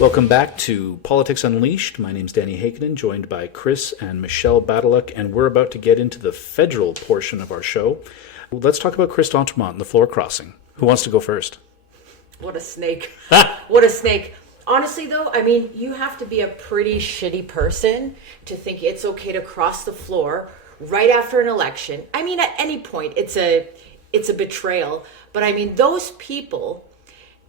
Welcome back to Politics Unleashed. My name's Danny Hakenen, joined by Chris and Michelle Badaluk, and we're about to get into the federal portion of our show. Let's talk about Chris D'Entremont and the floor crossing. Who wants to go first? What a snake. What a snake. Honestly, though, I mean, you have to be a pretty shitty person to think it's okay to cross the floor right after an election. I mean, at any point, it's a betrayal. But I mean, those people,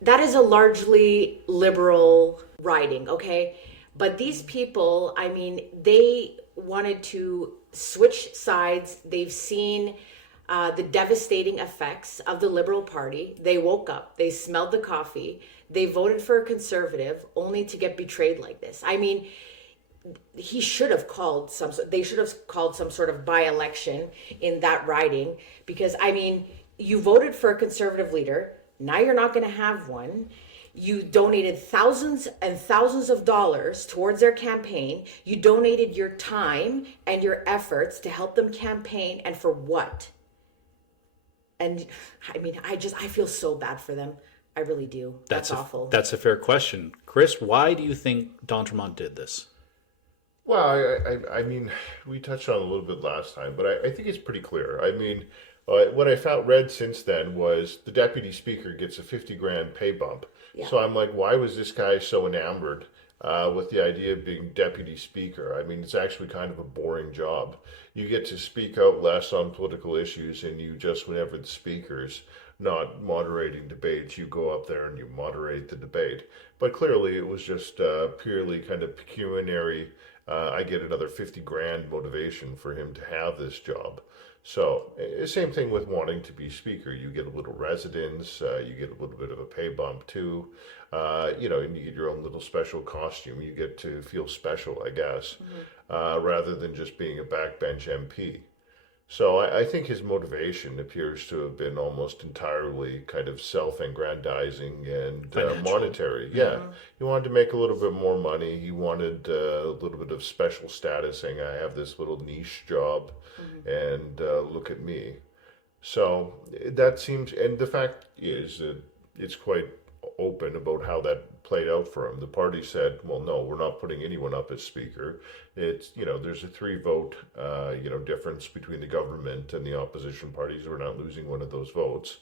that is a largely liberal riding, okay? But these people, I mean, they wanted to switch sides. They've seen the devastating effects of the Liberal Party. They woke up, they smelled the coffee, they voted for a conservative only to get betrayed like this. I mean, they should have called some sort of by-election in that riding, because I mean, you voted for a conservative leader, now you're not going to have one. You donated thousands and thousands of dollars towards their campaign. You donated your time and your efforts to help them campaign, and for what? And I mean, I feel so bad for them. I really do. That's awful. That's a fair question. Chris, why do you think D'Entremont did this? Well, I mean, we touched on it a little bit last time, but I think it's pretty clear. I mean, what I read since then was the deputy speaker gets a 50 grand pay bump. Yeah. So I'm like, why was this guy so enamored with the idea of being deputy speaker? I mean, it's actually kind of a boring job. You get to speak out less on political issues, and you just, whenever the speaker's not moderating debates, you go up there and you moderate the debate. But clearly it was just purely kind of pecuniary, I get another 50 grand motivation for him to have this job. So same thing with wanting to be speaker. You get a little residence, you get a little bit of a pay bump too, and you get your own little special costume. You get to feel special, I guess, rather than just being a backbench MP. So I think his motivation appears to have been almost entirely kind of self-aggrandizing and monetary. Yeah, he wanted to make a little bit more money. He wanted a little bit of special status, saying, I have this little niche job, and look at me. So that seems, and the fact is that it's quite open about how that played out for him. The party said, well, no, we're not putting anyone up as speaker. It's, there's a 3-vote, difference between the government and the opposition parties. We're not losing one of those votes.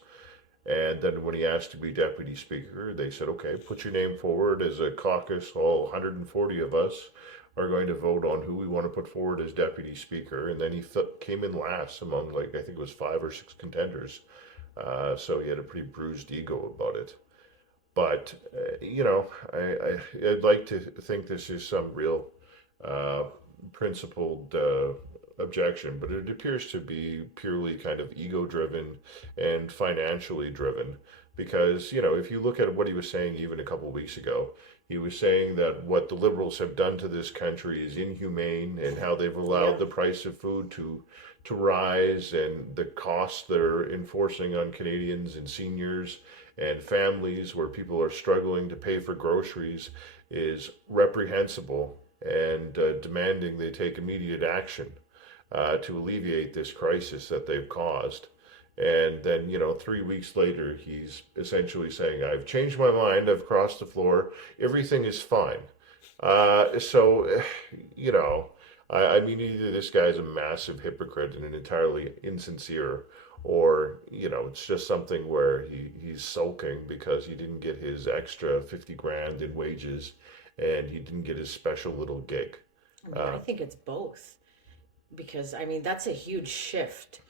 And then when he asked to be deputy speaker, they said, okay, put your name forward as a caucus. All 140 of us are going to vote on who we want to put forward as deputy speaker. And then he came in last among, I think it was 5 or 6 contenders. So he had a pretty bruised ego about it. But, I'd like to think this is some real principled objection, but it appears to be purely kind of ego-driven and financially driven. Because, if you look at what he was saying even a couple of weeks ago, he was saying that what the Liberals have done to this country is inhumane, and how they've allowed the price of food to rise, and the costs they're enforcing on Canadians and seniors and families where people are struggling to pay for groceries is reprehensible, and demanding they take immediate action to alleviate this crisis that they've caused. And then, 3 weeks later, he's essentially saying, I've changed my mind, I've crossed the floor, everything is fine. I mean, either this guy's a massive hypocrite and an entirely insincere, or, it's just something where he's sulking because he didn't get his extra 50 grand in wages, and he didn't get his special little gig. I think it's both. Because, I mean, that's a huge shift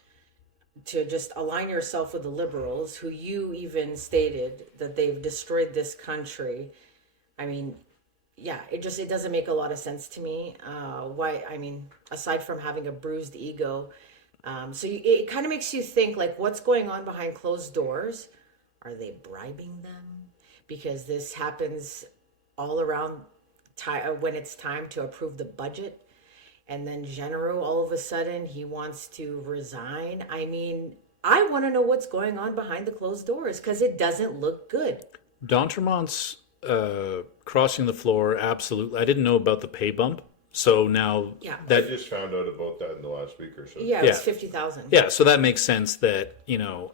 to just align yourself with the Liberals, who you even stated that they've destroyed this country. I mean, yeah, it doesn't make a lot of sense to me. Why? I mean, aside from having a bruised ego, it kind of makes you think, what's going on behind closed doors? Are they bribing them? Because this happens all around when it's time to approve the budget. And then General, all of a sudden, he wants to resign. I mean, I want to know what's going on behind the closed doors, because it doesn't look good. D'Entremont's crossing the floor, absolutely. I didn't know about the pay bump. So now Yeah. I that just found out about that in the last week or so. Yeah, it was Yeah. 50,000. yeah, so that makes sense that,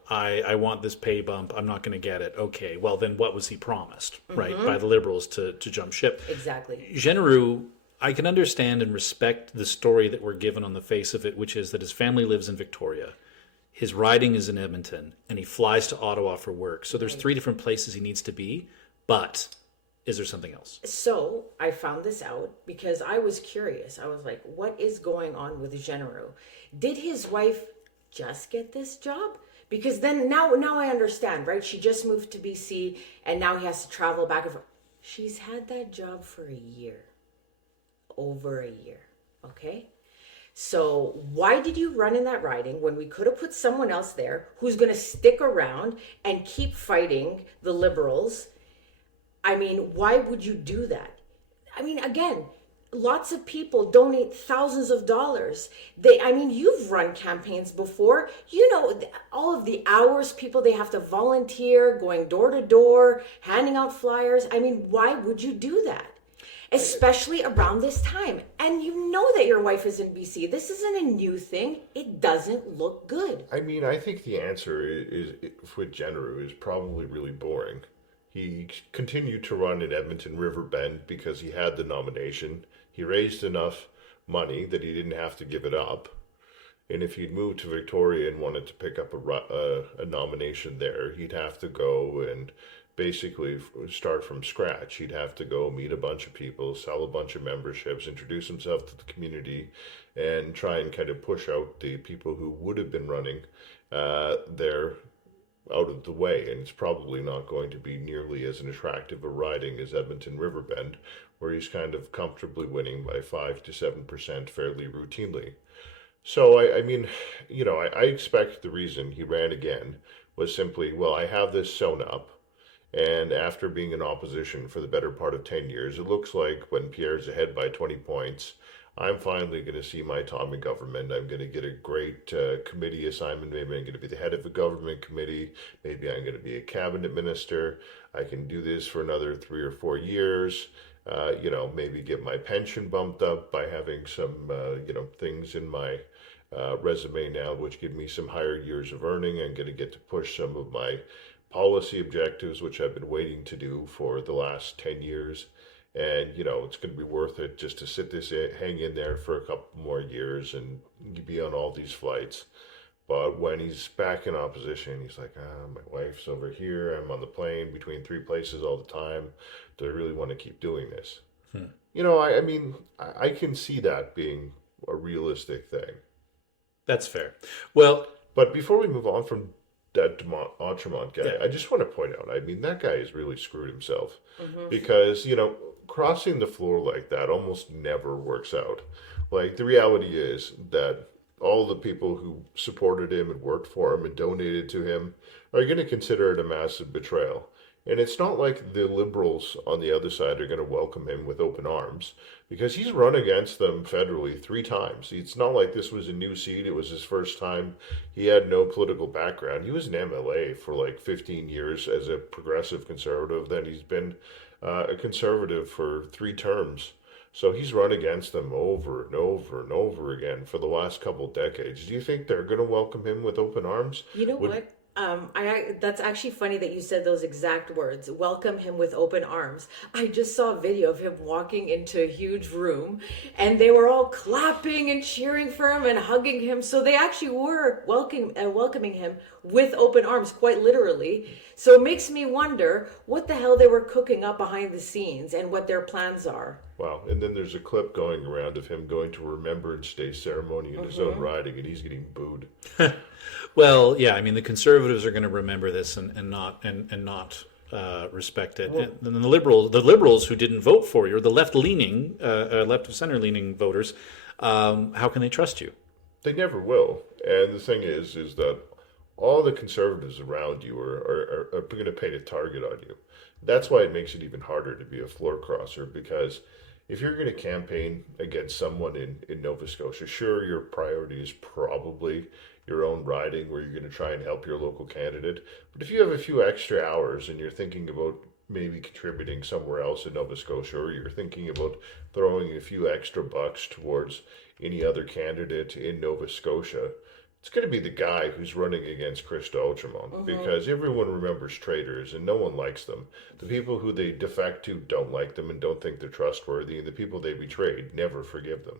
I want this pay bump. I'm not going to get it. Okay, well then what was he promised, right, by the Liberals to jump ship? Exactly. Genereux, I can understand and respect the story that we're given on the face of it, which is that his family lives in Victoria. His riding is in Edmonton, and he flies to Ottawa for work. So there's 3 different places he needs to be, but is there something else? So I found this out because I was curious. I was like, what is going on with Genereux? Did his wife just get this job? Because then now I understand, right? She just moved to BC and now he has to travel back and forth. She's had that job for a year. Over a year. Okay? So why did you run in that riding when we could have put someone else there who's going to stick around and keep fighting the Liberals? I mean, why would you do that? I mean, again, lots of people donate thousands of dollars. You've run campaigns before. You know, all of the hours people, they have to volunteer, going door to door, handing out flyers. I mean, why would you do that? Especially around this time. And you know that your wife is in BC. This isn't a new thing. It doesn't look good. I mean, I think the answer is with Genereux is probably really boring. He continued to run in Edmonton Riverbend because he had the nomination. He raised enough money that he didn't have to give it up. And if he'd moved to Victoria and wanted to pick up a nomination there, he'd have to go and basically start from scratch. He'd have to go meet a bunch of people, sell a bunch of memberships, introduce himself to the community, and try and kind of push out the people who would have been running there out of the way. And it's probably not going to be nearly as an attractive a riding as Edmonton Riverbend, where he's kind of comfortably winning by 5 to 7% fairly routinely. So, I expect the reason he ran again was simply, well, I have this sewn up. And after being in opposition for the better part of 10 years, it looks like when Pierre's ahead by 20 points, I'm finally going to see my time in government. I'm going to get a great committee assignment. Maybe I'm going to be the head of a government committee. Maybe I'm going to be a cabinet minister. I can do this for another 3 or 4 years. Maybe get my pension bumped up by having some, things in my resume now, which give me some higher years of earning. I'm going to get to push some of my policy objectives, which I've been waiting to do for the last 10 years. And, it's going to be worth it just to hang in there for a couple more years and be on all these flights. But when he's back in opposition, he's like, my wife's over here. I'm on the plane between 3 places all the time. Do I really want to keep doing this? I can see that being a realistic thing. That's fair. Well, but before we move on from that Autremont guy, I just want to point out, that guy has really screwed himself because, crossing the floor like that almost never works out. Like, the reality is that all the people who supported him and worked for him and donated to him are going to consider it a massive betrayal. And it's not like the Liberals on the other side are going to welcome him with open arms, because he's run against them federally 3 times. It's not like this was a new seat. It was his first time. He had no political background. He was an MLA for like 15 years as a progressive conservative. Then he's been a conservative for 3 terms. So he's run against them over and over and over again for the last couple decades. Do you think they're going to welcome him with open arms? You know what? That's actually funny that you said those exact words. Welcome him with open arms. I just saw a video of him walking into a huge room, and they were all clapping and cheering for him and hugging him. So they actually were welcoming him with open arms, quite literally. So it makes me wonder what the hell they were cooking up behind the scenes and what their plans are. Wow. And then there's a clip going around of him going to a Remembrance Day ceremony in his own riding, and he's getting booed. Well, yeah, the Conservatives are going to remember this and not respect it. And then the Liberals who didn't vote for you, or the left of center leaning voters, how can they trust you? They never will. And the thing is that all the Conservatives around you are going to paint a target on you. That's why it makes it even harder to be a floor crosser, because if you're going to campaign against someone in Nova Scotia, sure, your priority is probably your own riding where you're going to try and help your local candidate. But if you have a few extra hours and you're thinking about maybe contributing somewhere else in Nova Scotia, or you're thinking about throwing a few extra bucks towards any other candidate in Nova Scotia, it's going to be the guy who's running against Chris D'Outremont, because everyone remembers traitors and no one likes them. The people who they defect to don't like them and don't think they're trustworthy, and the people they betrayed never forgive them.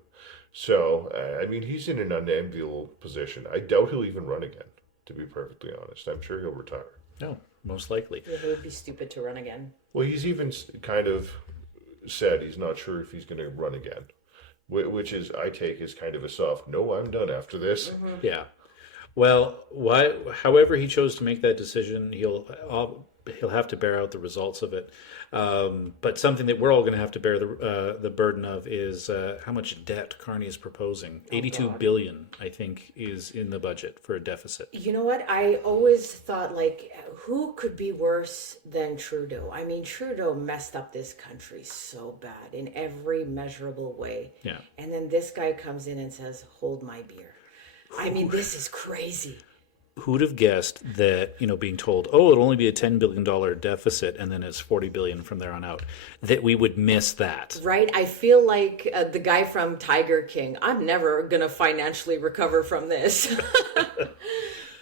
So, I mean, he's in an unenviable position. I doubt he'll even run again, to be perfectly honest. I'm sure he'll retire. No, most likely. It would be stupid to run again. Well, he's even kind of said he's not sure if he's going to run again, which is, I take as kind of a soft, no, I'm done after this. Yeah. Well, however he chose to make that decision, he'll have to bear out the results of it. But something that we're all going to have to bear the burden of is how much debt Carney is proposing. $82 billion, I think, is in the budget for a deficit. You know what? I always thought, like, who could be worse than Trudeau? I mean, Trudeau messed up this country so bad in every measurable way. Yeah. And then this guy comes in and says, hold my beer. I mean, this is crazy. Who'd have guessed that, being told, oh, it'll only be a $10 billion deficit and then it's $40 billion from there on out, that we would miss that. Right? I feel like the guy from Tiger King, I'm never going to financially recover from this.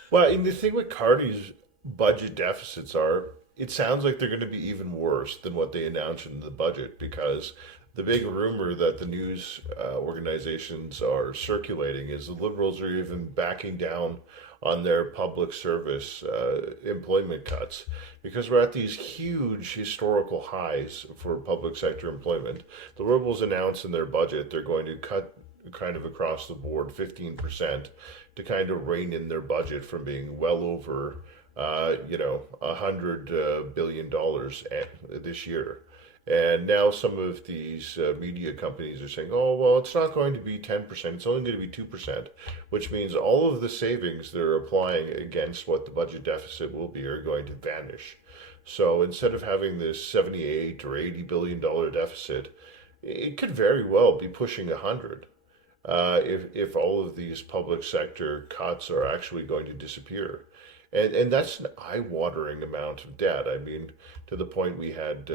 Well, and the thing with Carney's budget deficits are, it sounds like they're going to be even worse than what they announced in the budget, because the big rumor that the news organizations are circulating is the Liberals are even backing down on their public service employment cuts, because we're at these huge historical highs for public sector employment. The Liberals announced in their budget they're going to cut kind of across the board 15% to kind of rein in their budget from being well over $100 billion this year. And now some of these media companies are saying, oh, well, it's not going to be 10%, it's only going to be 2%, which means all of the savings they're applying against what the budget deficit will be are going to vanish. So instead of having this $78 or $80 billion deficit, it could very well be pushing 100 if all of these public sector cuts are actually going to disappear. And that's an eye-watering amount of debt. I mean, to the point we had,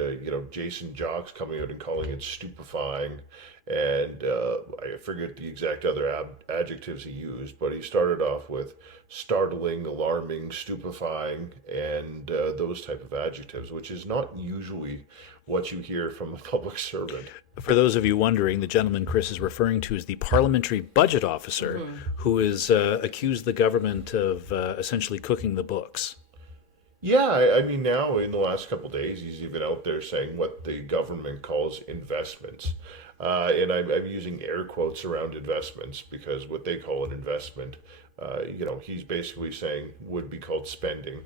Jason Jocks coming out and calling it stupefying. And I forget the exact other adjectives he used, but he started off with startling, alarming, stupefying, and those type of adjectives, which is not usually what you hear from a public servant. For those of you wondering, the gentleman Chris is referring to is the parliamentary budget officer who is accused the government of essentially cooking the books. Yeah, I mean, now in the last couple of days, he's even out there saying what the government calls investments. And I'm using air quotes around investments, because what they call an investment, he's basically saying would be called spending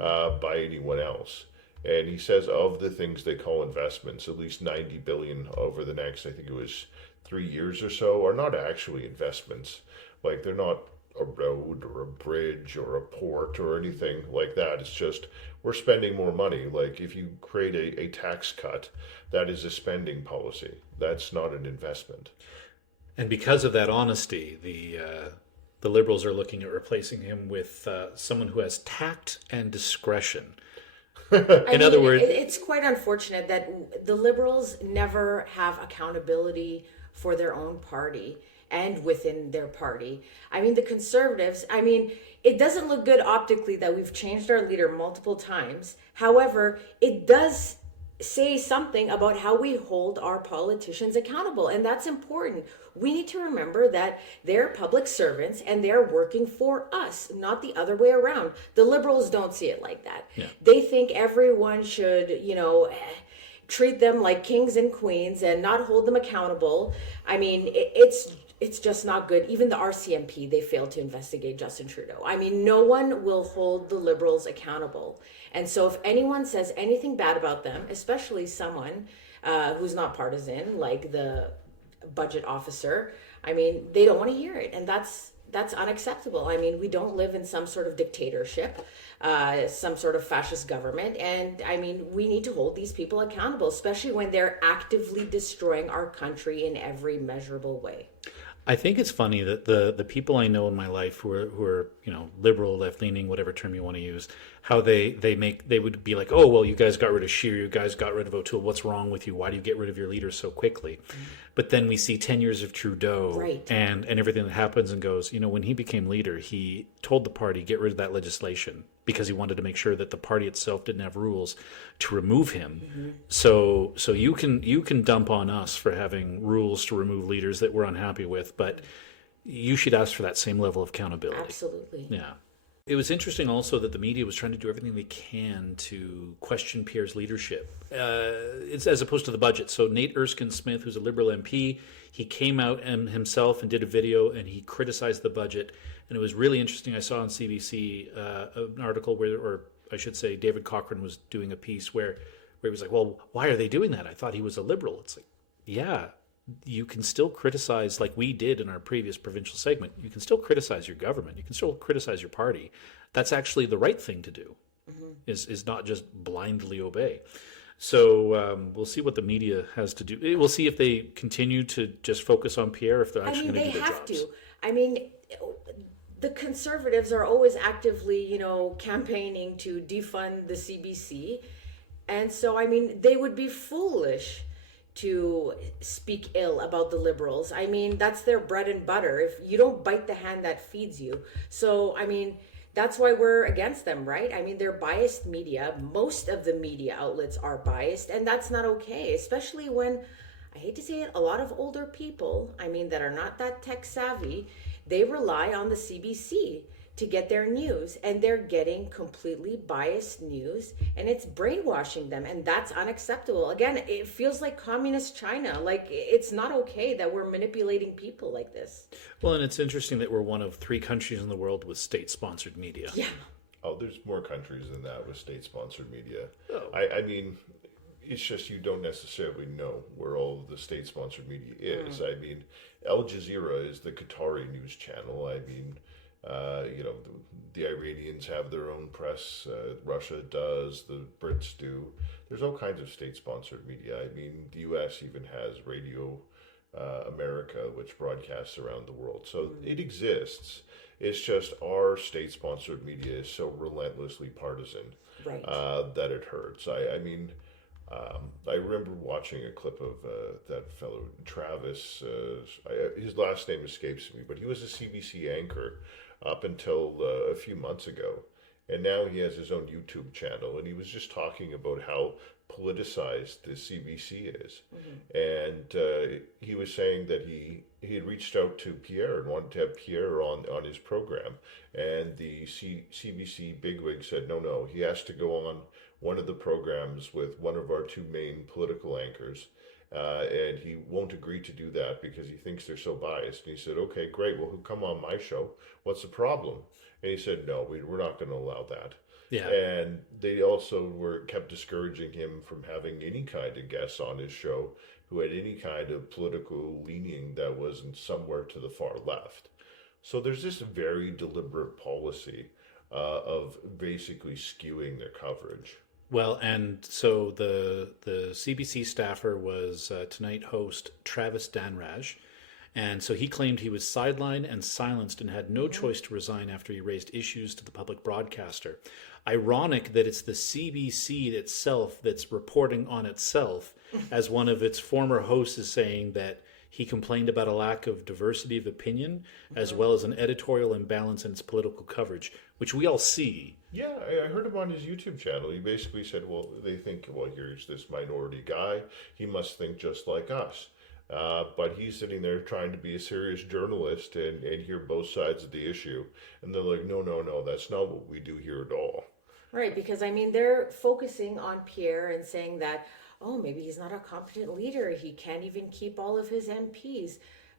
by anyone else. And he says of the things they call investments, at least 90 billion over the next, I think it was 3 years or so, are not actually investments. Like, they're not a road or a bridge or a port or anything like that. It's just, we're spending more money. Like, if you create a tax cut, that is a spending policy. That's not an investment. And because of that honesty, the Liberals are looking at replacing him with someone who has tact and discretion. In other words, it's quite unfortunate that the Liberals never have accountability for their own party and within their party. I mean, the Conservatives, it doesn't look good optically that we've changed our leader multiple times. However, it does say something about how we hold our politicians accountable, and that's important. We need to remember that they're public servants and they're working for us, not the other way around. The Liberals don't see it like that. Yeah. They think everyone should, treat them like kings and queens and not hold them accountable. I mean, it's just not good. Even the RCMP, they failed to investigate Justin Trudeau. I mean, no one will hold the Liberals accountable. And so if anyone says anything bad about them, especially someone who's not partisan, like the budget officer, I mean, they don't want to hear it. And that's unacceptable. I mean, we don't live in some sort of dictatorship, some sort of fascist government. And I mean, we need to hold these people accountable, especially when they're actively destroying our country in every measurable way. I think it's funny that the people I know in my life who are liberal, left leaning, whatever term you want to use, how they would be like, oh well, you guys got rid of Scheer, you guys got rid of O'Toole, what's wrong with you? Why do you get rid of your leaders so quickly? But then we see 10 years of Trudeau, Right. and everything that happens and goes. When he became leader, he told the party get rid of that legislation because he wanted to make sure that the party itself didn't have rules to remove him. So you can dump on us for having rules to remove leaders that we're unhappy with, but you should ask for that same level of accountability. Absolutely. Yeah. It was interesting also that the media was trying to do everything they can to question Pierre's leadership, it's as opposed to the budget. So Nate Erskine-Smith, who's a Liberal MP, he came out himself and did a video and he criticized the budget. And it was really interesting. I saw on CBC an article or I should say David Cochrane was doing a piece where he was like, well, why are they doing that? I thought he was a Liberal. It's like, yeah, you can still criticize, like we did in our previous provincial segment. You can still criticize your government. You can still criticize your party. That's actually the right thing to do, is not just blindly obey. So we'll see what the media has to do. We'll see if they continue to just focus on Pierre, if they're actually going to do their jobs. They have to. I mean, the Conservatives are always actively, campaigning to defund the CBC. And so, I mean, they would be foolish to speak ill about the Liberals. I mean, that's their bread and butter. If you don't bite the hand that feeds you. So, I mean, that's why we're against them, right? I mean, they're biased media. Most of the media outlets are biased, and that's not okay, especially when, I hate to say it, a lot of older people, I mean, that are not that tech savvy, they rely on the CBC to get their news, and they're getting completely biased news, and it's brainwashing them, and that's unacceptable. Again, it feels like communist China. Like, it's not okay that we're manipulating people like this. Well, and it's interesting that we're one of 3 countries in the world with state-sponsored media. Yeah. Oh, there's more countries than that with state-sponsored media. Oh. I mean, it's just you don't necessarily know where all of the state-sponsored media is. I mean, Al Jazeera is the Qatari news channel. I mean, the Iranians have their own press. Russia does. The Brits do. There's all kinds of state-sponsored media. I mean, the U.S. even has Radio America, which broadcasts around the world. So it exists. It's just our state-sponsored media is so relentlessly partisan, Right. that it hurts. I mean, I remember watching a clip of that fellow Travis. His last name escapes me, but he was a CBC anchor up until a few months ago, and now he has his own YouTube channel. And he was just talking about how politicized the CBC is, and he was saying that he had reached out to Pierre and wanted to have Pierre on his program, and the CBC bigwig said no, he has to go on one of the programs with one of our 2 main political anchors, and he won't agree to do that because he thinks they're so biased. And he said, okay, great, well, he'll come on my show. What's the problem? And he said, no, we're not going to allow that. Yeah. And they also kept discouraging him from having any kind of guests on his show who had any kind of political leaning that wasn't somewhere to the far left. So there's this very deliberate policy of basically skewing their coverage. Well, and so the CBC staffer was Tonight host Travis Danraj. And so he claimed he was sidelined and silenced and had no choice to resign after he raised issues to the public broadcaster. Ironic that it's the CBC itself that's reporting on itself, as one of its former hosts is saying that he complained about a lack of diversity of opinion, as well as an editorial imbalance in its political coverage, which we all see. Yeah, I heard him on his YouTube channel. He basically said, well, they think, well, here's this minority guy. He must think just like us. But he's sitting there trying to be a serious journalist and hear both sides of the issue. And they're like, no, that's not what we do here at all. Right, because, I mean, they're focusing on Pierre and saying that, oh, maybe he's not a competent leader. He can't even keep all of his MPs.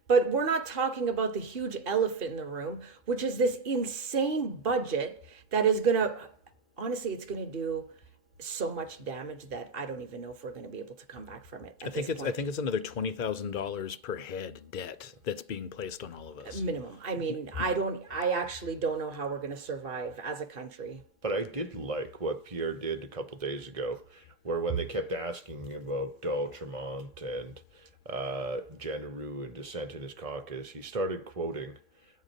But we're not talking about the huge elephant in the room, which is this insane budget that is going to, honestly, it's going to do so much damage that I don't even know if we're going to be able to come back from it. I think it's another $20,000 per head debt that's being placed on all of us. Minimum. I mean, I actually don't know how we're going to survive as a country. But I did like what Pierre did a couple days ago, where when they kept asking him about D'Outremont and Janaroo and dissent in his caucus, he started quoting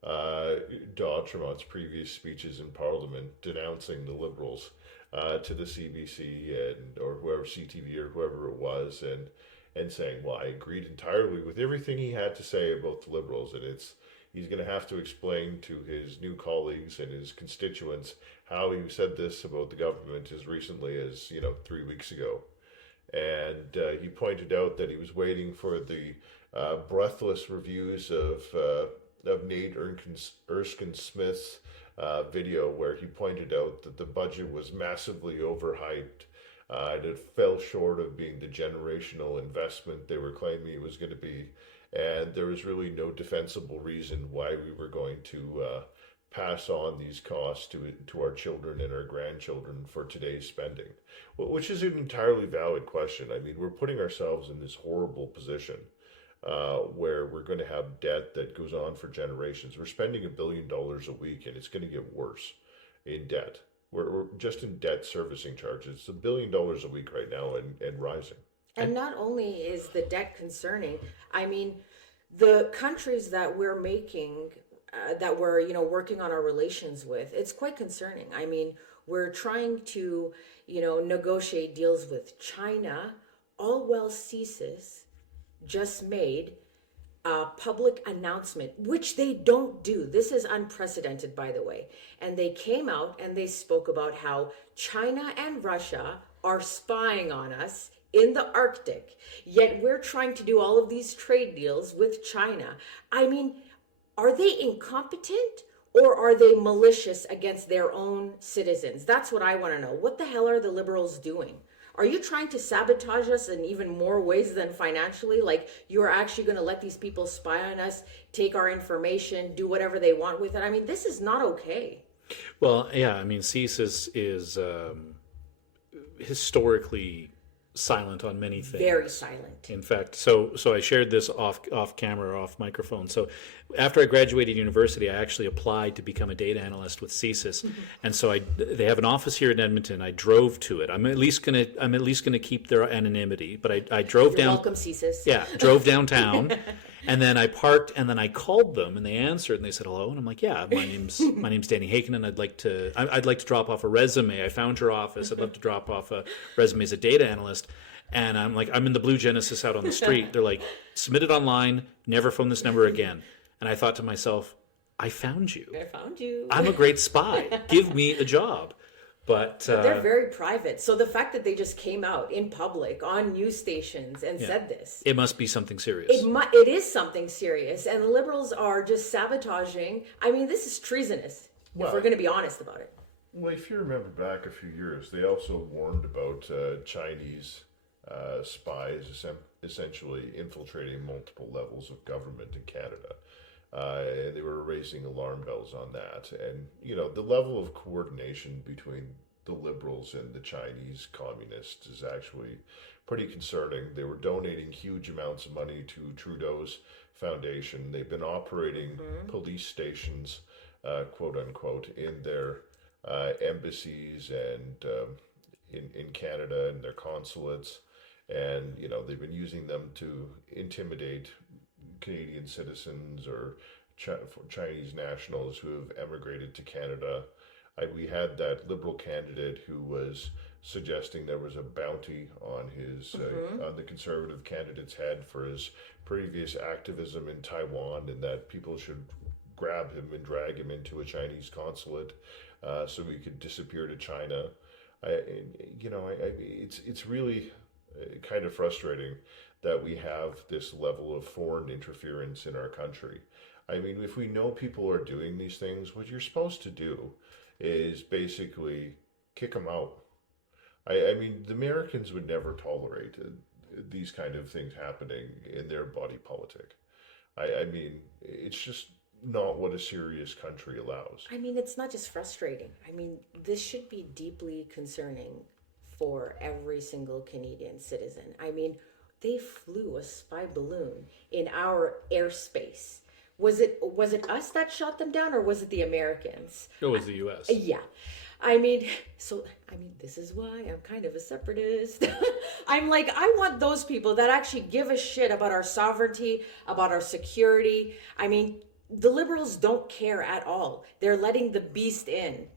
D'Autremont's previous speeches in Parliament denouncing the Liberals to the CBC or whoever, CTV or whoever it was, and saying, well, I agreed entirely with everything he had to say about the Liberals, and he's going to have to explain to his new colleagues and his constituents how he said this about the government as recently as 3 weeks ago. And he pointed out that he was waiting for the breathless reviews of Nate Erskine Smith's video, where he pointed out that the budget was massively overhyped. And it fell short of being the generational investment they were claiming it was going to be. And there was really no defensible reason why we were going to pass on these costs to our children and our grandchildren for today's spending, which is an entirely valid question. I mean, we're putting ourselves in this horrible position where we're going to have debt that goes on for generations. We're spending $1 billion a week, and it's going to get worse in debt. We're just in debt servicing charges. It's $1 billion a week right now and rising. And not only is the debt concerning, I mean, the countries that we're making, that we're, working on our relations with, it's quite concerning. I mean, we're trying to, negotiate deals with China, all while CSIS just made a public announcement, which they don't do. This is unprecedented, by the way. And they came out and they spoke about how China and Russia are spying on us in the Arctic, yet we're trying to do all of these trade deals with China. I mean, are they incompetent or are they malicious against their own citizens? That's what I want to know. What the hell are the Liberals doing? Are you trying to sabotage us in even more ways than financially? Like, you're actually going to let these people spy on us, take our information, do whatever they want with it? I mean, this is not okay. Well, yeah, I mean, CSIS is historically silent on many things. Very silent. In fact, so I shared this off camera, off microphone. So after I graduated university, I actually applied to become a data analyst with CSIS, and so they have an office here in Edmonton. I drove to it. I'm at least gonna keep their anonymity, but I drove down. Welcome, CSIS. Yeah, drove downtown. And then I parked, and then I called them, and they answered, and they said hello, and I'm like, yeah, my name's Danny Haken, I'd like to drop off a resume. I found your office. I'd love to drop off a resume as a data analyst. And I'm like, I'm in the Blue Genesis out on the street. They're like, submit it online. Never phone this number again. And I thought to myself, I found you. I found you. I'm a great spy. Give me a job. But they're very private. So the fact that they just came out in public on news stations and said this. It must be something serious. It is something serious. And the Liberals are just sabotaging. I mean, this is treasonous, if we're going to be honest about it. Well, if you remember back a few years, they also warned about Chinese spies essentially infiltrating multiple levels of government in Canada. They were raising alarm bells on that. And, the level of coordination between the Liberals and the Chinese communists is actually pretty concerning. They were donating huge amounts of money to Trudeau's foundation. They've been operating police stations, quote unquote, in their embassies and in Canada and their consulates. And, they've been using them to intimidate Canadian citizens or Chinese nationals who have emigrated to Canada. We had that Liberal candidate who was suggesting there was a bounty on his on the Conservative candidate's head for his previous activism in Taiwan, and that people should grab him and drag him into a Chinese consulate so he could disappear to China. It's really kind of frustrating that we have this level of foreign interference in our country. I mean, if we know people are doing these things, what you're supposed to do is basically kick them out. I mean, the Americans would never tolerate these kind of things happening in their body politic. I mean, it's just not what a serious country allows. I mean, it's not just frustrating. I mean, this should be deeply concerning for every single Canadian citizen. I mean, they flew a spy balloon in our airspace. Was it us that shot them down, or was it the Americans? It was the U.S. Yeah. I mean, this is why I'm kind of a separatist. I'm like, I want those people that actually give a shit about our sovereignty, about our security. I mean, the liberals don't care at all. They're letting the beast in.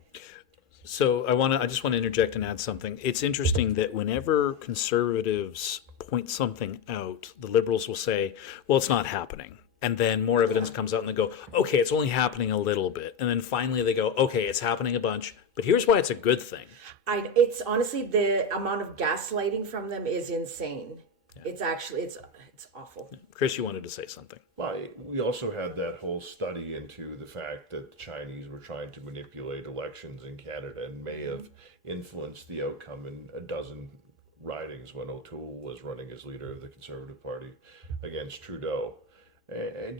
So I just want to interject and add something. It's interesting that whenever conservatives point something out, the liberals will say, well, it's not happening. And then more evidence comes out and they go, okay, it's only happening a little bit. And then finally they go, okay, it's happening a bunch, but here's why it's a good thing. It's honestly, the amount of gaslighting from them is insane. Yeah. It's awful. Chris, you wanted to say something. Well, we also had that whole study into the fact that the Chinese were trying to manipulate elections in Canada and may have influenced the outcome in a dozen ridings when O'Toole was running as leader of the Conservative Party against Trudeau. And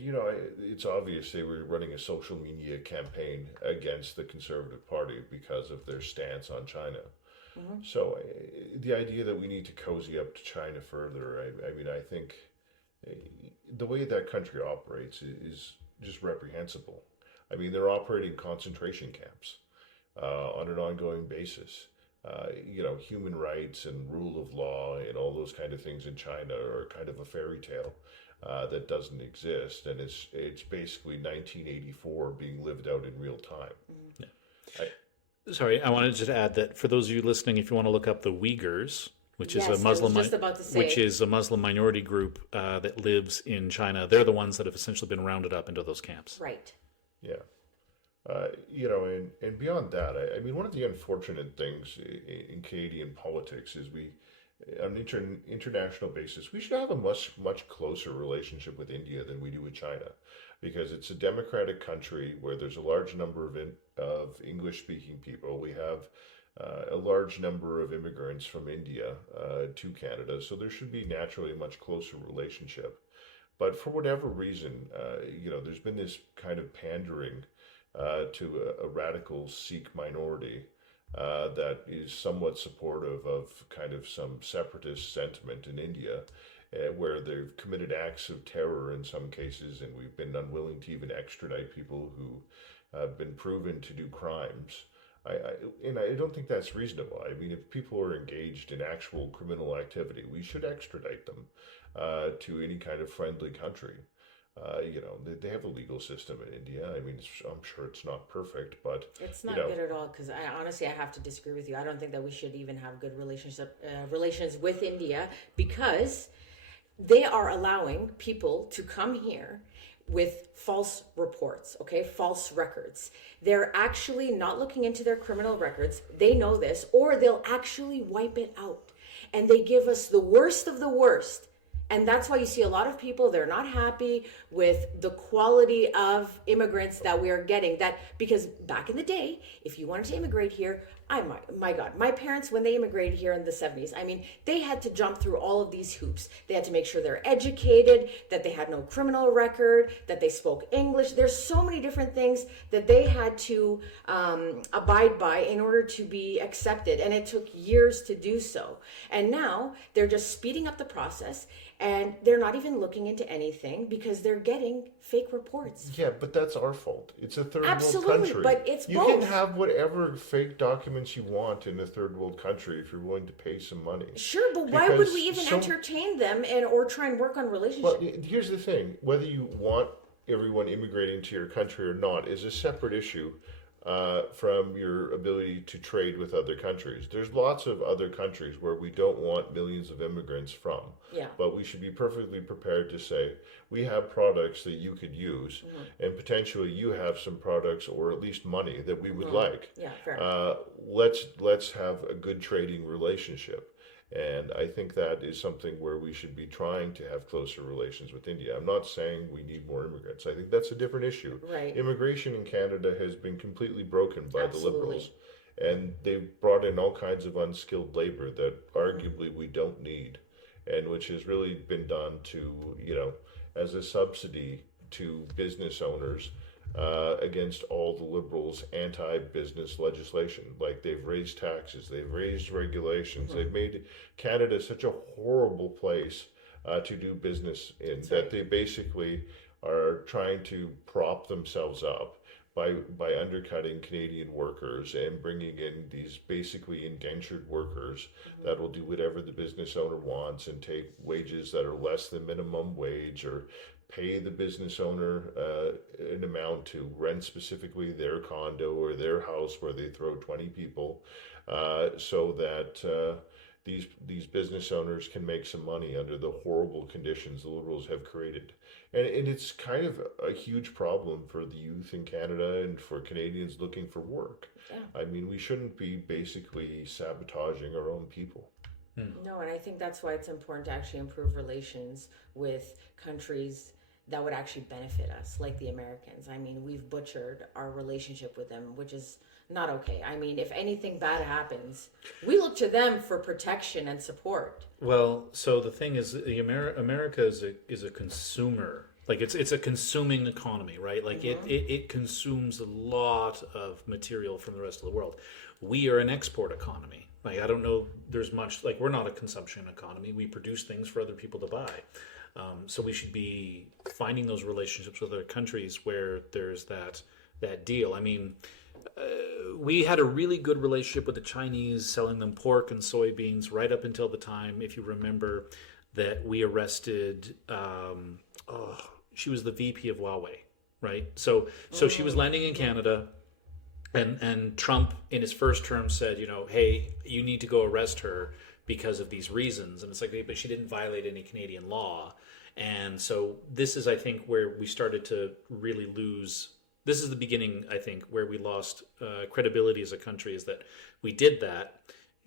it's obvious they were running a social media campaign against the Conservative Party because of their stance on China. Mm-hmm. So the idea that we need to cozy up to China further, I think the way that country operates is just reprehensible. I mean, they're operating concentration camps on an ongoing basis. Human rights and rule of law and all those kind of things in China are kind of a fairy tale that doesn't exist, and it's basically 1984 being lived out in real time. Yeah. I wanted to add that for those of you listening, if you want to look up the Uyghurs, which is a Muslim minority group that lives in China, they're the ones that have essentially been rounded up into those camps. Right. Yeah. And beyond that, I mean, one of the unfortunate things in Canadian politics is on an international basis, we should have a much closer relationship with India than we do with China, because it's a democratic country where there's a large number of English-speaking people. We have a large number of immigrants from India to Canada, so there should be naturally a much closer relationship. But for whatever reason, there's been this kind of pandering to a radical Sikh minority that is somewhat supportive of kind of some separatist sentiment in India, where they've committed acts of terror in some cases, and we've been unwilling to even extradite people who have been proven to do crimes. I don't think that's reasonable. I mean, if people are engaged in actual criminal activity, we should extradite them to any kind of friendly country. They have a legal system in India. I mean, I'm sure it's not perfect, but it's not good at all. Because I have to disagree with you. I don't think that we should even have good relations with India, because they are allowing people to come here with false reports, false records. They're actually not looking into their criminal records. They know this, or they'll actually wipe it out. And they give us the worst of the worst. And that's why you see a lot of people, they're not happy with the quality of immigrants that we are getting. Because back in the day, if you wanted to immigrate here, my God, my parents, when they immigrated here in the 70s, I mean, they had to jump through all of these hoops. They had to make sure they're educated, that they had no criminal record, that they spoke English. There's so many different things that they had to abide by in order to be accepted. And it took years to do so. And now they're just speeding up the process, and they're not even looking into anything because they're getting fake reports. Yeah, but that's our fault. It's a third world country. Absolutely, but it's both. You can have whatever fake documents you want in a third world country if you're willing to pay some money. Sure, but why would we even entertain them or try and work on relationships? Well, here's the thing. Whether you want everyone immigrating to your country or not is a separate issue from your ability to trade with other countries. There's lots of other countries where we don't want millions of immigrants from. Yeah. But we should be perfectly prepared to say, we have products that you could use, and potentially you have some products or at least money that we would like. Yeah, fair. Let's have a good trading relationship. And I think that is something where we should be trying to have closer relations with India. I'm not saying we need more immigrants. I think that's a different issue. Right. Immigration in Canada has been completely broken by the Liberals. And they've brought in all kinds of unskilled labor that arguably we don't need, and which has really been done to, as a subsidy to business owners against all the Liberals' anti-business legislation. Like, they've raised taxes, they've raised regulations, they've made Canada such a horrible place to do business in, that they basically are trying to prop themselves up by undercutting Canadian workers and bringing in these basically indentured workers that will do whatever the business owner wants and take wages that are less than minimum wage, or pay the business owner an amount to rent specifically their condo or their house where they throw 20 people, so that these business owners can make some money under the horrible conditions the Liberals have created. And it's kind of a huge problem for the youth in Canada and for Canadians looking for work. Yeah. I mean, we shouldn't be basically sabotaging our own people. No, and I think that's why it's important to actually improve relations with countries that would actually benefit us, like the Americans. I mean, we've butchered our relationship with them, which is not okay. I mean, if anything bad happens, we look to them for protection and support. Well, so the thing is, America is a consumer. Like it's a consuming economy, right? Like it consumes a lot of material from the rest of the world. We are an export economy. Like I don't know, there's much, like we're not a consumption economy. We produce things for other people to buy. So we should be finding those relationships with other countries where there's that deal. I mean, we had a really good relationship with the Chinese, selling them pork and soybeans right up until the time, if you remember, that we arrested. She was the VP of Huawei, right? So she was landing in Canada, and Trump in his first term said, hey, you need to go arrest her because of these reasons. And it's like, but she didn't violate any Canadian law. And so this is, I think, where we started to really lose. This is the beginning, I think, where we lost credibility as a country, is that we did that.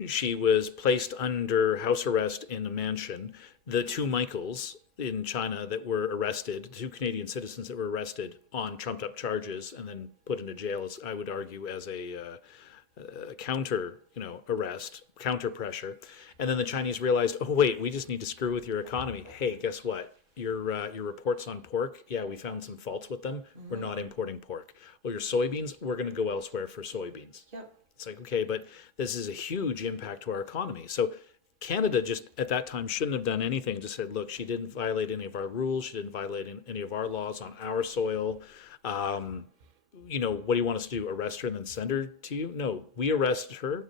She was placed under house arrest in a mansion. The two Michaels in China that were arrested, two Canadian citizens that were arrested on trumped up charges and then put into jail, as I would argue, as a counter, arrest, counter pressure. And then the Chinese realized, oh wait, we just need to screw with your economy. Hey, guess what? Your reports on pork, yeah, we found some faults with them. We're not importing pork. Oh, your soybeans, we're going to go elsewhere for soybeans. Yep. It's like, okay, but this is a huge impact to our economy. So Canada just at that time shouldn't have done anything. Just said, look, she didn't violate any of our rules. She didn't violate any of our laws on our soil. What do you want us to do? Arrest her and then send her to you? No, we arrested her.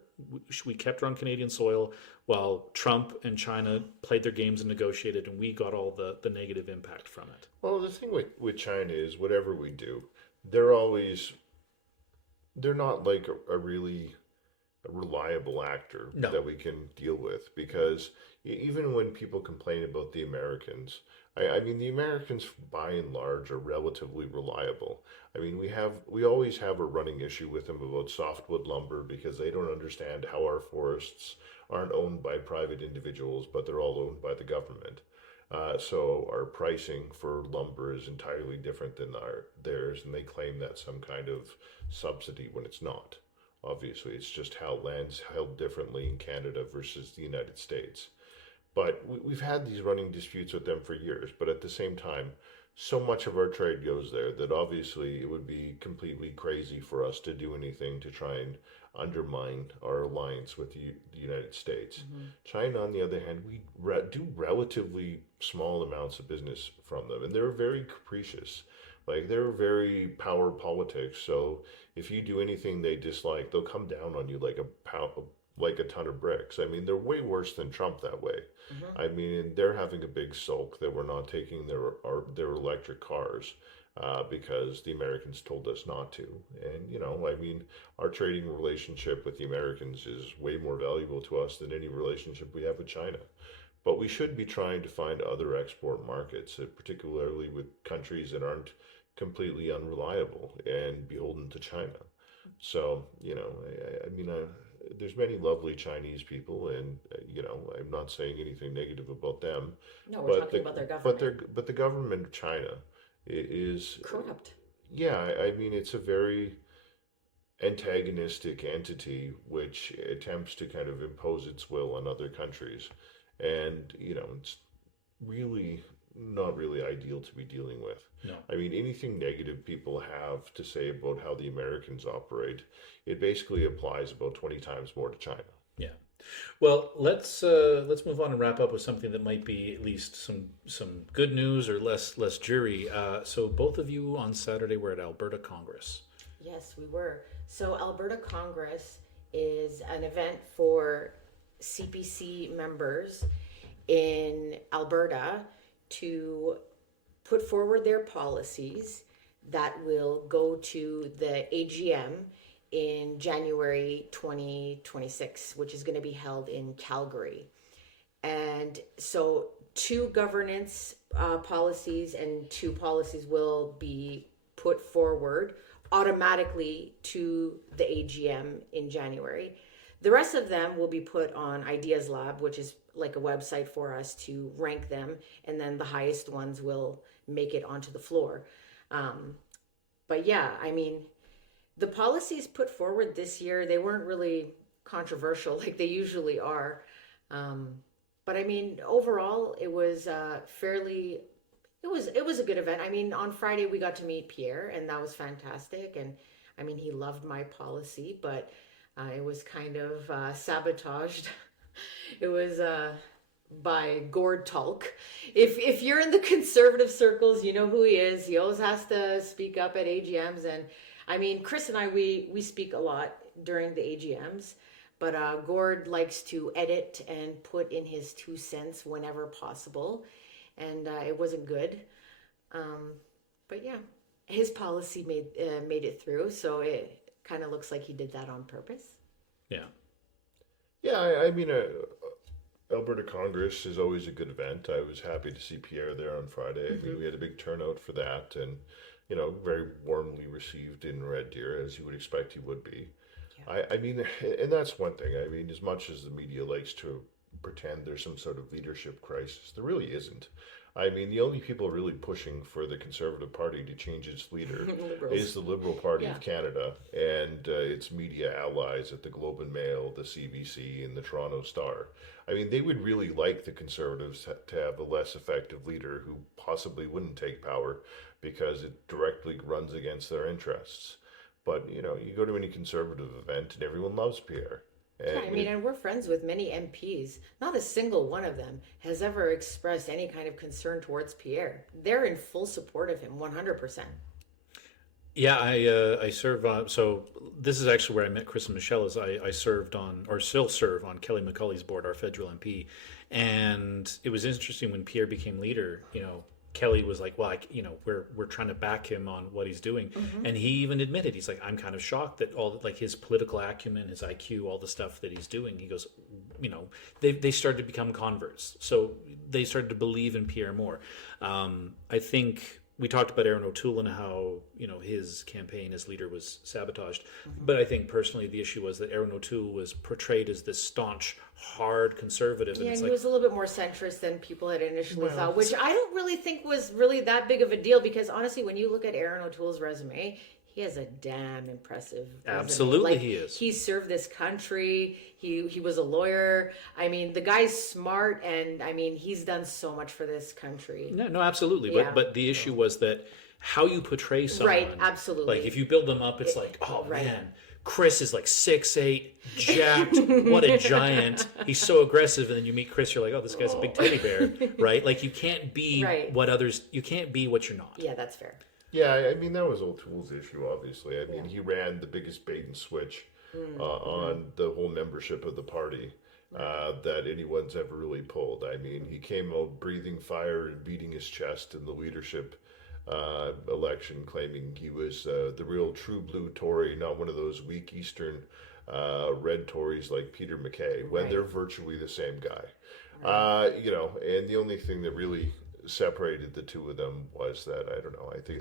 We kept her on Canadian soil while Trump and China played their games and negotiated, and we got all the negative impact from it. Well, the thing with China is whatever we do, they're not like a really reliable actor that we can deal with, because even when people complain about the Americans, I mean, the Americans by and large are relatively reliable. I mean, we always have a running issue with them about softwood lumber because they don't understand how our forests aren't owned by private individuals, but they're all owned by the government. So our pricing for lumber is entirely different than theirs, and they claim that's some kind of subsidy when it's not. Obviously, it's just how land's held differently in Canada versus the United States. But we've had these running disputes with them for years, but at the same time, so much of our trade goes there that obviously it would be completely crazy for us to do anything to try and undermine our alliance with the United States. China, on the other hand, we do relatively small amounts of business from them, and they're very capricious. Like, they're very power politics, so if you do anything they dislike, they'll come down on you like a ton of bricks. I mean, they're way worse than Trump that way. I mean, they're having a big sulk that we're not taking their electric cars because the Americans told us not to. And, I mean, our trading relationship with the Americans is way more valuable to us than any relationship we have with China. But we should be trying to find other export markets, particularly with countries that aren't completely unreliable and beholden to China. So, I mean, there's many lovely Chinese people, and I'm not saying anything negative about them. No, we're talking about their government. But the government of China is corrupt. Yeah, I mean, it's a very antagonistic entity which attempts to kind of impose its will on other countries, and it's really not really ideal to be dealing with. No. I mean, anything negative people have to say about how the Americans operate, it basically applies about 20 times more to China. Yeah. Well, let's move on and wrap up with something that might be at least some good news or less dreary. So both of you on Saturday were at Alberta Congress. Yes, we were. So Alberta Congress is an event for CPC members in Alberta to put forward their policies that will go to the AGM in January 2026, which is going to be held in Calgary. And so two governance policies and two policies will be put forward automatically to the AGM in January. The rest of them will be put on Ideas Lab, which is like a website for us to rank them, and then the highest ones will make it onto the floor. But yeah, I mean, the policies put forward this year, they weren't really controversial like they usually are. But I mean, overall, it was it was a good event. I mean, on Friday we got to meet Pierre, and that was fantastic. And I mean, he loved my policy, but it was kind of sabotaged. It was by Gord Tulk. If you're in the conservative circles, you know who he is. He always has to speak up at AGMs, and I mean, Chris and I we speak a lot during the AGMs. But Gord likes to edit and put in his 2 cents whenever possible. And it wasn't good. But yeah, his policy made it through. So it kind of looks like he did that on purpose. Yeah. Yeah, I mean, Alberta Congress is always a good event. I was happy to see Pierre there on Friday. I mean, we had a big turnout for that, and, very warmly received in Red Deer, as you would expect he would be. I mean, and that's one thing. I mean, as much as the media likes to pretend there's some sort of leadership crisis, there really isn't. I mean, the only people really pushing for the Conservative Party to change its leader is the Liberal Party of Canada and its media allies at the Globe and Mail, the CBC, and the Toronto Star. I mean, they would really like the Conservatives to have a less effective leader who possibly wouldn't take power because it directly runs against their interests. But, you go to any Conservative event and everyone loves Pierre. Yeah, I mean, and we're friends with many MPs. Not a single one of them has ever expressed any kind of concern towards Pierre. They're in full support of him, 100%. Yeah, I serve. So this is actually where I met Chris and Michelle. Is I served on, or still serve on, Kelly McCulley's board, our federal MP, and it was interesting when Pierre became leader. Kelly was like, well, we're trying to back him on what he's doing. And he even admitted, he's like, I'm kind of shocked that all like his political acumen, his IQ, all the stuff that he's doing. He goes, they started to become converts. So they started to believe in Pierre more. I think we talked about Aaron O'Toole and how, his campaign as leader was sabotaged. But I think personally the issue was that Aaron O'Toole was portrayed as this staunch, hard conservative. Yeah, and he was a little bit more centrist than people had initially thought, which I don't really think was really that big of a deal because honestly, when you look at Aaron O'Toole's resume, he has a damn impressive resume. Absolutely, he is. He served this country. He was a lawyer. I mean, the guy's smart, and I mean, he's done so much for this country. No, absolutely. Yeah. But the issue was that how you portray someone. Right, absolutely. Like if you build them up, it's like, oh man, Chris is like 6'8", jacked, what a giant. He's so aggressive, and then you meet Chris, you're like, oh, this guy's a big teddy bear, right? Like you can't be you can't be what you're not. Yeah, that's fair. Yeah, I mean, that was O'Toole's issue, obviously. I mean, he ran the biggest bait and switch on the whole membership of the party that anyone's ever really pulled. I mean, he came out breathing fire and beating his chest in the leadership election, claiming he was the real true blue Tory, not one of those weak Eastern red Tories like Peter MacKay, when they're virtually the same guy. And the only thing that really separated the two of them was that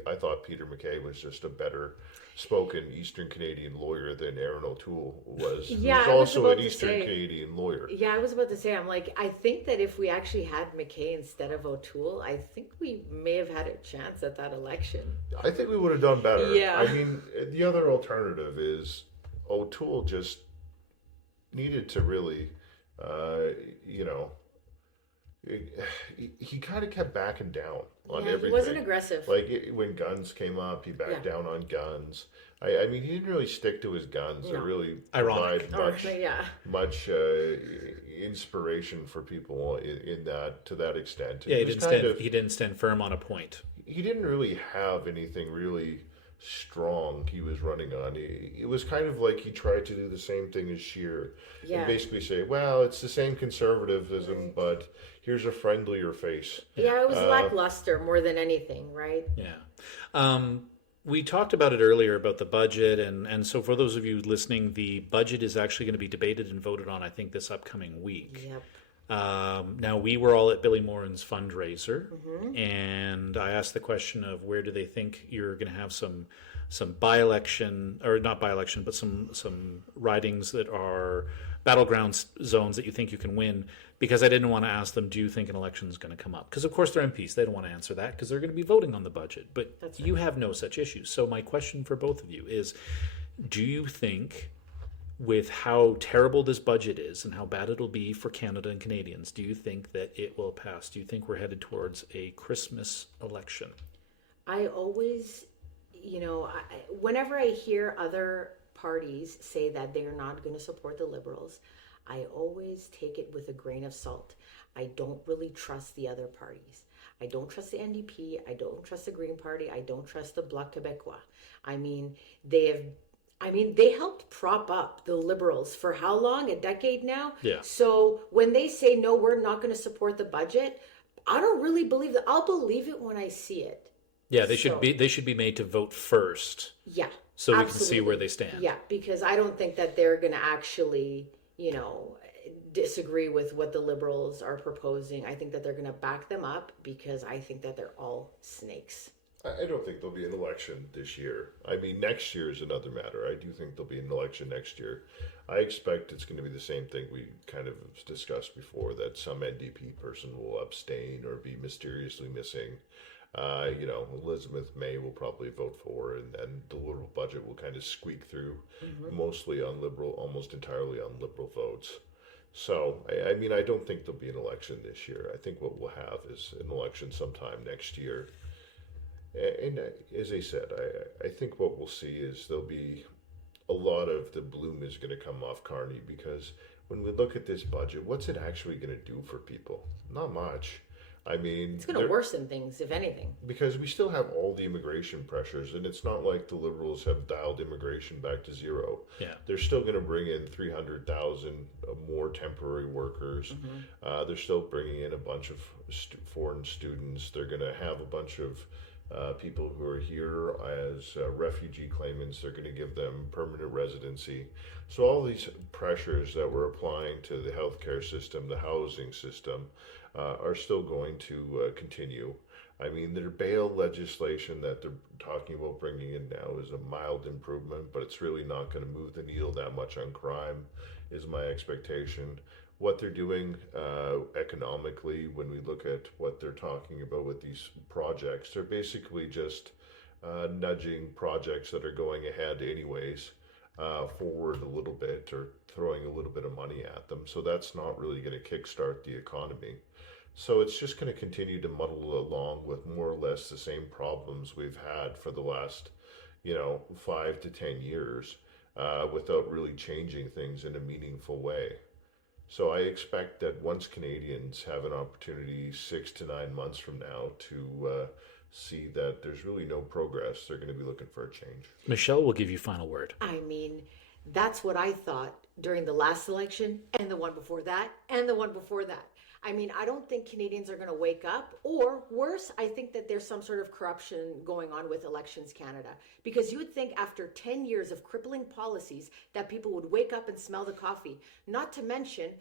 I thought Peter MacKay was just a better spoken Eastern Canadian lawyer than Aaron O'Toole was. Yeah, who's also an Eastern Canadian lawyer. Yeah, I was about to say, I'm like, I think that if we actually had MacKay instead of O'Toole, I think we may have had a chance at that election. I think we would have done better. Yeah. I mean, the other alternative is O'Toole just needed to really, he kind of kept backing down on everything. He wasn't aggressive. Like when guns came up, he backed down on guns. I mean, he didn't really stick to his guns or really provide much inspiration for people in that to that extent. Yeah, he didn't stand firm on a point. He didn't really have anything really strong he was running on. It was kind of like he tried to do the same thing as Scheer and basically say, well, it's the same conservatism, but here's a friendlier face. Yeah, it was lackluster more than anything, right? Yeah. We talked about it earlier about the budget, and so for those of you listening, the budget is actually going to be debated and voted on, I think, this upcoming week. Yep. Now, we were all at Billy Morin's fundraiser, and I asked the question of where do they think you're going to have some by-election, or not by-election, but some ridings that are battleground zones that you think you can win, because I didn't want to ask them, do you think an election is going to come up? Because, of course, they're MPs. They don't want to answer that because they're going to be voting on the budget. But you have no such issues. So my question for both of you is, do you think, with how terrible this budget is and how bad it'll be for Canada and Canadians, do you think that it will pass? Do you think we're headed towards a Christmas election? I always, whenever I hear other parties say that they're not going to support the Liberals, I always take it with a grain of salt. I don't really trust the other parties. I don't trust the NDP. I don't trust the Green Party. I don't trust the Bloc Québécois. They helped prop up the Liberals for how long? A decade now? Yeah. So when they say, no, we're not going to support the budget, I don't really believe that. I'll believe it when I see it. Yeah, they should be made to vote first. Yeah. So we absolutely. can see where they stand. Yeah, because I don't think that they're going to actually, disagree with what the Liberals are proposing. I think that they're going to back them up because I think that they're all snakes. I don't think there'll be an election this year. I mean, next year is another matter. I do think there'll be an election next year. I expect it's going to be the same thing we kind of discussed before, that some NDP person will abstain or be mysteriously missing. Elizabeth May will probably vote for, and the Liberal budget will kind of squeak through, mostly on Liberal, almost entirely on Liberal votes. So, I don't think there'll be an election this year. I think what we'll have is an election sometime next year. And as I said, I think what we'll see is there'll be a lot of the bloom is going to come off Carney, because when we look at this budget, what's it actually going to do for people? Not much. I mean, it's going to worsen things, if anything. Because we still have all the immigration pressures, and it's not like the Liberals have dialed immigration back to zero. Yeah. They're still going to bring in 300,000 more temporary workers. They're still bringing in a bunch of foreign students. They're going to have a bunch of people who are here as refugee claimants. They're going to give them permanent residency. So all these pressures that we're applying to the healthcare system, the housing system, are still going to continue. I mean, their bail legislation that they're talking about bringing in now is a mild improvement, but it's really not going to move the needle that much on crime, is my expectation. What they're doing economically, when we look at what they're talking about with these projects, they're basically just nudging projects that are going ahead anyways forward a little bit, or throwing a little bit of money at them. So that's not really going to kickstart the economy. So it's just going to continue to muddle along with more or less the same problems we've had for the last, 5 to 10 years without really changing things in a meaningful way. So I expect that once Canadians have an opportunity 6 to 9 months from now to see that there's really no progress, they're going to be looking for a change. Michelle will give you final word. I mean, that's what I thought during the last election, and the one before that, and the one before that. I mean, I don't think Canadians are going to wake up, or worse, I think that there's some sort of corruption going on with Elections Canada, because you would think after 10 years of crippling policies that people would wake up and smell the coffee. Not to mention,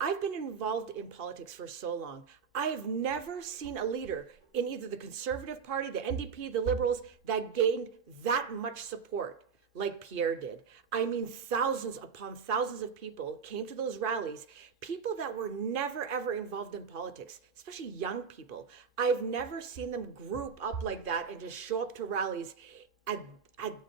I've been involved in politics for so long. I have never seen a leader in either the Conservative Party, the NDP, the Liberals, that gained that much support like Pierre did. I mean, thousands upon thousands of people came to those rallies, people that were never ever involved in politics, especially young people. I've never seen them group up like that and just show up to rallies at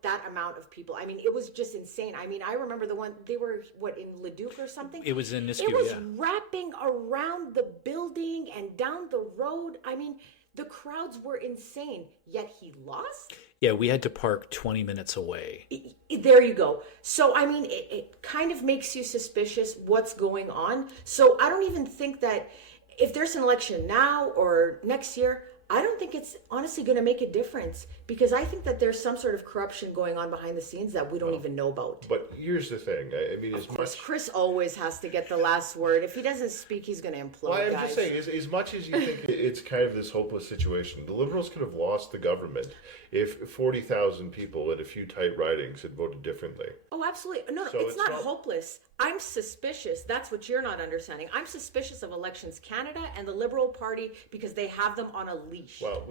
that amount of people. I mean, it was just insane. I mean, I remember the one, they were, in Leduc or something? It was in Nisku, It was wrapping around the building and down the road. I mean, the crowds were insane, yet he lost? Yeah, we had to park 20 minutes away. There you go. So, I mean, it kind of makes you suspicious what's going on. So I don't even think that if there's an election now or next year, I don't think it's honestly going to make a difference, because I think that there's some sort of corruption going on behind the scenes that we don't even know about. But here's the thing. I mean, as much Chris always has to get the last word. If he doesn't speak, he's going to implode. well, I'm guys. just saying, as much as you think it's kind of this hopeless situation, the Liberals could have lost the government if 40,000 people in a few tight ridings had voted differently. Oh, absolutely. No, So it's not hopeless. I'm suspicious. That's what you're not understanding. I'm suspicious of Elections Canada and the Liberal Party because they have them on a leash. Well,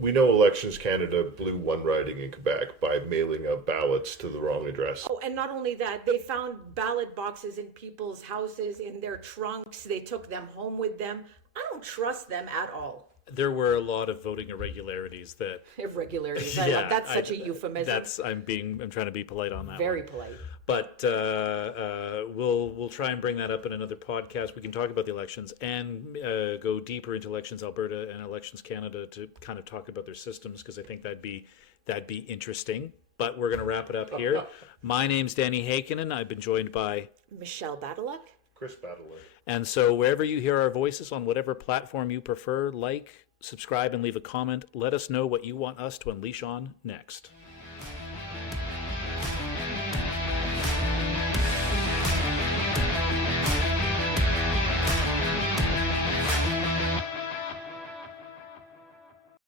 we know Elections Canada blew one riding in Quebec by mailing out ballots to the wrong address. Oh, and not only that, they found ballot boxes in people's houses, in their trunks. They took them home with them. I don't trust them at all. There were a lot of voting irregularities that. Irregularities. Yeah, That's such a euphemism. I'm trying to be polite on that. Very one. polite. But we'll try and bring that up in another podcast. We can talk about the elections and go deeper into Elections Alberta and Elections Canada to kind of talk about their systems, because I think that'd be interesting. But we're going to wrap it up here. My name's Danny Heikkinen. I've been joined by Michelle Badaluck. Chris Battler. And so wherever you hear our voices, on whatever platform you prefer, like, subscribe, and leave a comment. Let us know what you want us to unleash on next.